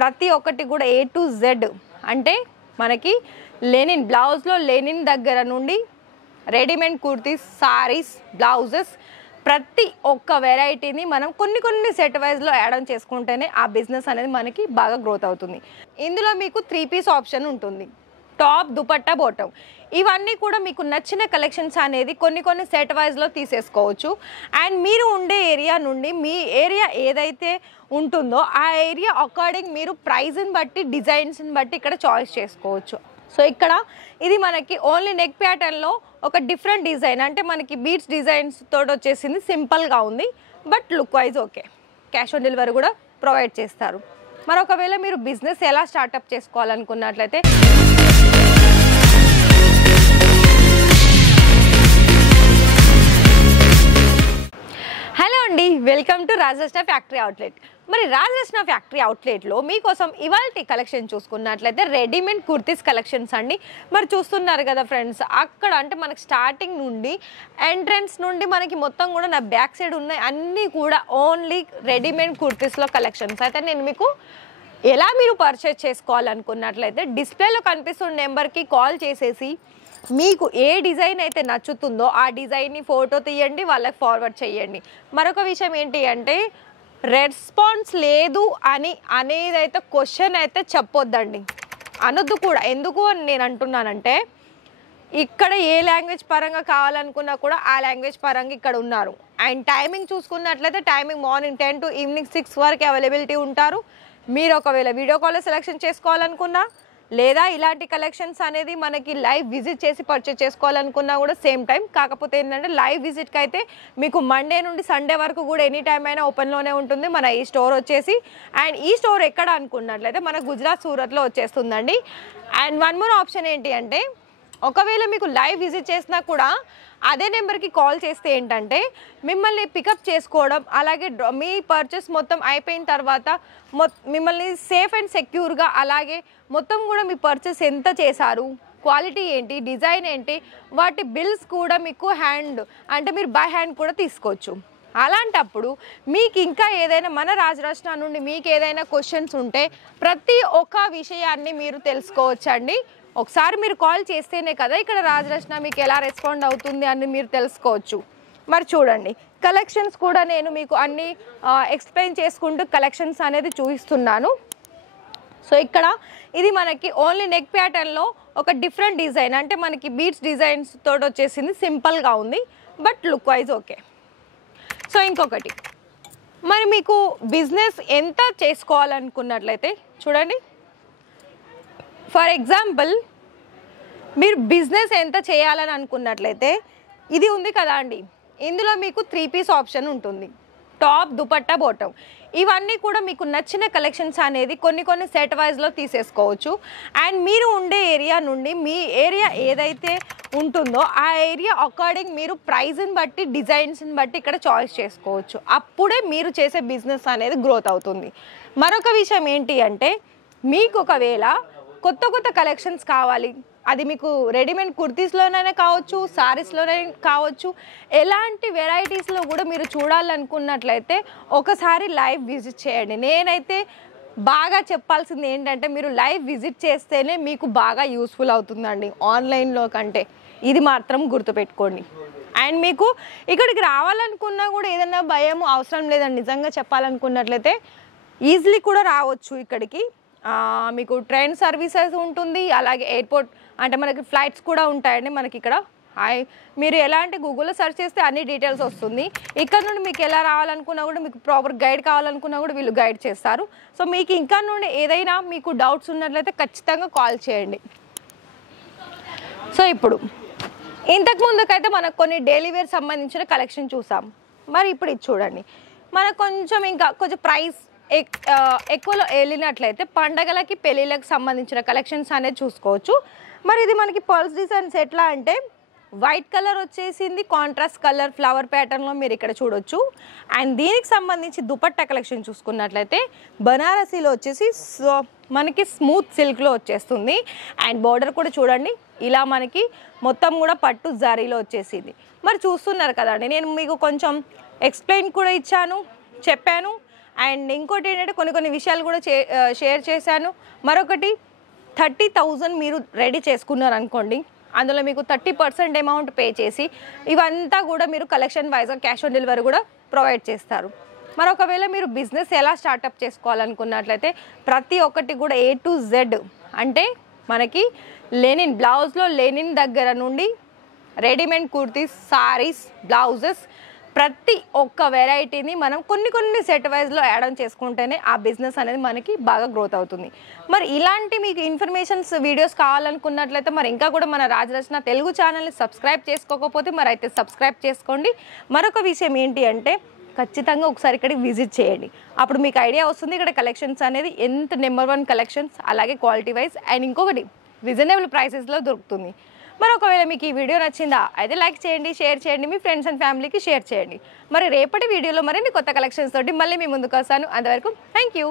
ప్రతి ఒక్కటి కూడా A to Z అంటే మనకి లెనిన్ బ్లౌజ్లో లెనిన్ దగ్గర నుండి రెడీమేడ్ కుర్తీస్, సారీస్, బ్లౌజెస్ ప్రతి ఒక్క వెరైటీని మనం కొన్ని సెట్ వైజ్లో యాడ్ ఆన్ చేసుకుంటేనే ఆ బిజినెస్ అనేది మనకి బాగా గ్రోత్ అవుతుంది. ఇందులో మీకు 3 పీస్ ఆప్షన్ ఉంటుంది. టాప్, దుపట్టా, బాటమ్ ఇవన్నీ కూడా మీకు నచ్చిన కలెక్షన్స్ అనేది కొన్ని సెట్ వైజ్లో తీసేసుకోవచ్చు. అండ్ మీరు ఉండే ఏరియా నుండి మీ ఏరియా ఏదైతే ఉంటుందో ఆ ఏరియా అకార్డింగ్ మీరు ప్రైస్ని బట్టి, డిజైన్స్ని బట్టి ఇక్కడ చాయిస్ చేసుకోవచ్చు. సో ఇక్కడ ఇది మనకి ఓన్లీ నెక్ ప్యాటర్న్లో ఒక డిఫరెంట్ డిజైన్, అంటే మనకి బీడ్స్ డిజైన్స్ తోటి వచ్చేసింది. సింపుల్గా ఉంది, but look wise okay. Cash on delivery కూడా ప్రొవైడ్ చేస్తారు. మరి ఒకవేళ మీరు బిజినెస్ ఎలా స్టార్టప్ చేసుకోవాలనుకున్నట్లయితే హలో అండి, welcome to Rajaratna factory outlet. మరి రాజరత్న ఫ్యాక్టరీ అవుట్లెట్లో మీకోసం ఇవాల్టి కలెక్షన్ చూసుకున్నట్లయితే రెడీమేడ్ కుర్తీస్ కలెక్షన్స్ అండి. మరి చూస్తున్నారు కదా ఫ్రెండ్స్, అక్కడ అంటే మనకి స్టార్టింగ్ నుండి ఎంట్రన్స్ నుండి మనకి మొత్తం కూడా నా బ్యాక్ సైడ్ ఉన్నాయి అన్నీ కూడా ఓన్లీ రెడీమేడ్ కుర్తీస్లో కలెక్షన్స్. అయితే నేను మీకు ఎలా మీరు పర్చేజ్ చేసుకోవాలనుకున్నట్లయితే డిస్ప్లేలో కనిపిస్తున్న నెంబర్కి కాల్ చేసేసి మీకు ఏ డిజైన్ అయితే నచ్చుతుందో ఆ డిజైన్ని ఫోటో తీయండి, వాళ్ళకి ఫార్వర్డ్ చేయండి. మరొక విషయం ఏంటి అంటే రెస్పాన్స్ లేదు అనేదైతే క్వశ్చన్ అయితే చెప్పొద్దండి, అనొద్దు కూడా. ఎందుకు అని నేను అంటున్నానంటే ఇక్కడ ఏ లాంగ్వేజ్ పరంగా కావాలనుకున్నా కూడా ఆ లాంగ్వేజ్ పరంగా ఇక్కడ ఉన్నారు. అండ్ టైమింగ్ చూసుకున్నట్లయితే టైమింగ్ మార్నింగ్ 10 to ఈవినింగ్ 6 వరకు అవైలబిలిటీ ఉంటారు. మీరు ఒకవేళ వీడియో కాల్లో సెలెక్షన్ చేసుకోవాలనుకున్నా లేదా ఇలాంటి కలెక్షన్స్ అనేది మనకి లైవ్ విజిట్ చేసి పర్చేజ్ చేసుకోవాలనుకున్నా కూడా సేమ్ టైం. కాకపోతే ఏంటంటే లైవ్ విజిట్కి అయితే మీకు మండే నుండి సండే వరకు కూడా ఎనీ టైం అయినా ఓపెన్లోనే ఉంటుంది మన ఈ స్టోర్ వచ్చేసి. అండ్ ఈ స్టోర్ ఎక్కడ అనుకున్నట్లయితే మన గుజరాత్, సూరత్లో వచ్చేస్తుందండి. అండ్ వన్ మోర్ ఆప్షన్ ఏంటి అంటే ఒకవేళ మీకు లైవ్ విజిట్ చేసినా కూడా అదే నెంబర్కి కాల్ చేస్తే ఏంటంటే మిమ్మల్ని పికప్ చేసుకోవడం, అలాగే మీ పర్చేస్ మొత్తం అయిపోయిన తర్వాత మిమ్మల్ని సేఫ్ అండ్ సెక్యూర్గా, అలాగే మొత్తం కూడా మీ పర్చేస్ ఎంత చేశారు, క్వాలిటీ ఏంటి, డిజైన్ ఏంటి, వాటి బిల్స్ కూడా మీకు హ్యాండ్ అంటే మీరు బై హ్యాండ్ కూడా తీసుకోవచ్చు. అలాంటప్పుడు మీకు ఇంకా ఏదైనా మన రాజరత్న నుండి మీకు ఏదైనా క్వశ్చన్స్ ఉంటే ప్రతి ఒక్క విషయాన్ని మీరు తెలుసుకోవచ్చండి. ఒకసారి మీరు కాల్ చేస్తేనే కదా ఇక్కడ రాజరత్న మీకు ఎలా రెస్పాండ్ అవుతుంది అని మీరు తెలుసుకోవచ్చు. మరి చూడండి, కలెక్షన్స్ కూడా నేను మీకు అన్నీ ఎక్స్ప్లెయిన్ చేసుకుంటూ కలెక్షన్స్ అనేది చూపిస్తున్నాను. సో ఇక్కడ ఇది మనకి ఓన్లీ నెక్ ప్యాటర్న్లో ఒక డిఫరెంట్ డిజైన్, అంటే మనకి బీడ్స్ డిజైన్స్ తోటి వచ్చేసింది. సింపుల్గా ఉంది, but look wise okay. So ఇంకొకటి, మరి మీకు బిజినెస్ ఎంత చేసుకోవాలనుకున్నట్లయితే చూడండి, ఫర్ ఎగ్జాంపుల్ మీరు బిజినెస్ ఎంత చేయాలని అనుకున్నట్లయితే ఇది ఉంది కదా అండి, ఇందులో మీకు 3 పీస్ ఆప్షన్ ఉంటుంది. టాప్, దుపట్టా, బాటమ్ ఇవన్నీ కూడా మీకు నచ్చిన కలెక్షన్స్ అనేది కొన్ని సెట్ వైజ్లో తీసేసుకోవచ్చు. అండ్ మీరు ఉండే ఏరియా నుండి మీ ఏరియా ఏదైతే ఉంటుందో ఆ ఏరియా అకార్డింగ్ మీరు ప్రైస్ని బట్టి, డిజైన్స్ని బట్టి ఇక్కడ చాయిస్ చేసుకోవచ్చు. అప్పుడే మీరు చేసే బిజినెస్ అనేది గ్రోత్ అవుతుంది. మరొక విషయం ఏంటి అంటే మీకు ఒకవేళ కొత్త కలెక్షన్స్ కావాలి, అది మీకు రెడీమేడ్ కుర్తీస్లోనైనా కావచ్చు, సారీస్లోనే కావచ్చు, ఎలాంటి వెరైటీస్లో కూడా మీరు చూడాలనుకున్నట్లయితే ఒకసారి లైవ్ విజిట్ చేయండి. నేనైతే బాగా చెప్పాల్సింది ఏంటంటే మీరు లైవ్ విజిట్ చేస్తేనే మీకు బాగా యూస్ఫుల్ అవుతుందండి ఆన్లైన్లో కంటే, ఇది మాత్రం గుర్తుపెట్టుకోండి. అండ్ మీకు ఇక్కడికి రావాలనుకున్నా కూడా ఏదైనా భయం అవసరం లేదండి. నిజంగా చెప్పాలనుకున్నట్లయితే ఈజీలీ కూడా రావచ్చు ఇక్కడికి. మీకు ట్రైన్ సర్వీసెస్ ఉంటుంది, అలాగే ఎయిర్పోర్ట్ అంటే మనకి ఫ్లైట్స్ కూడా ఉంటాయండి మనకి ఇక్కడ. మీరు ఎలాంటి గూగుల్లో సెర్చ్ చేస్తే అన్ని డీటెయిల్స్ వస్తుంది. ఇక్కడ నుండి మీకు ఎలా రావాలనుకున్నా కూడా, మీకు ప్రాపర్ గైడ్ కావాలనుకున్నా కూడా వీళ్ళు గైడ్ చేస్తారు. సో మీకు ఇంకా నుండి ఏదైనా మీకు డౌట్స్ ఉన్నట్లయితే ఖచ్చితంగా కాల్ చేయండి. సో ఇప్పుడు ఇంతకు ముందుకైతే మనకు కొన్ని డైలీ వేర్ సంబంధించిన కలెక్షన్ చూసాం. మరి ఇప్పుడు ఇది చూడండి, మనకు కొంచెం ప్రైస్ ఎక్కువలో వెళ్ళినట్లయితే పండగలకి, పెళ్ళిళ్ళకి సంబంధించిన కలెక్షన్స్ అనేది చూసుకోవచ్చు. మరి ఇది మనకి పల్స్ డిజైన్స్ ఎట్లా అంటే వైట్ కలర్ వచ్చేసింది, కాంట్రాస్ట్ కలర్ ఫ్లవర్ ప్యాటర్న్లో మీరు ఇక్కడ చూడొచ్చు. అండ్ దీనికి సంబంధించి దుపట్టా కలెక్షన్ చూసుకున్నట్లయితే బనారసీలో వచ్చేసి మనకి స్మూత్ సిల్క్లో వచ్చేస్తుంది. అండ్ బార్డర్ కూడా చూడండి, ఇలా మనకి మొత్తం కూడా పట్టు జరీలో వచ్చేసింది. మరి చూస్తున్నారు కదండి, నేను మీకు కొంచెం ఎక్స్ప్లెయిన్ కూడా ఇచ్చాను, చెప్పాను. అండ్ ఇంకోటి ఏంటంటే కొన్ని విషయాలు కూడా షేర్ చేశాను. మరొకటి 30,000 మీరు రెడీ చేసుకున్నారు అనుకోండి, అందులో మీకు 30% అమౌంట్ పే చేసి ఇవంతా కూడా మీరు కలెక్షన్ వైజ్గా క్యాష్ ఆన్ డెలివరీ కూడా ప్రొవైడ్ చేస్తారు. మరొకవేళ మీరు బిజినెస్ ఎలా స్టార్టప్ చేసుకోవాలనుకున్నట్లయితే ప్రతి ఒక్కటి కూడా A to Z అంటే మనకి లెనిన్ బ్లౌజ్లో లెనిన్ దగ్గర నుండి రెడీమేడ్ కుర్తీస్, సారీస్, బ్లౌజెస్ ప్రతి ఒక్క వెరైటీని మనం కొన్ని సెట్ వైజ్లో యాడ్ ఆన్ చేసుకుంటేనే ఆ బిజినెస్ అనేది మనకి బాగా గ్రోత్ అవుతుంది. మరి ఇలాంటి మీకు ఇన్ఫర్మేషన్స్ వీడియోస్ కావాలనుకున్నట్లయితే మరి ఇంకా కూడా మన రాజరచన తెలుగు ఛానల్ని సబ్స్క్రైబ్ చేసుకోకపోతే మరి అయితే సబ్స్క్రైబ్ చేసుకోండి. మరొక విషయం ఏంటి అంటే ఖచ్చితంగా ఒకసారి ఇక్కడికి విజిట్ చేయండి. అప్పుడు మీకు ఐడియా వస్తుంది ఇక్కడ కలెక్షన్స్ అనేది ఎంత నెంబర్ 1 కలెక్షన్స్, అలాగే క్వాలిటీ వైజ్ అండ్ ఇంకొకటి రీజనబుల్ ప్రైసెస్లో దొరుకుతుంది. మరి ఒకవేళ మీకు ఈ వీడియో నచ్చిందా అయితే లైక్ చేయండి, షేర్ చేయండి, మీ ఫ్రెండ్స్ అండ్ ఫ్యామిలీకి షేర్ చేయండి. మరి రేపటి వీడియోలో మరిన్ని కొత్త కలెక్షన్స్ తోటి మళ్ళీ మీ ముందుకు వస్తాను. అంతవరకు థ్యాంక్ యూ.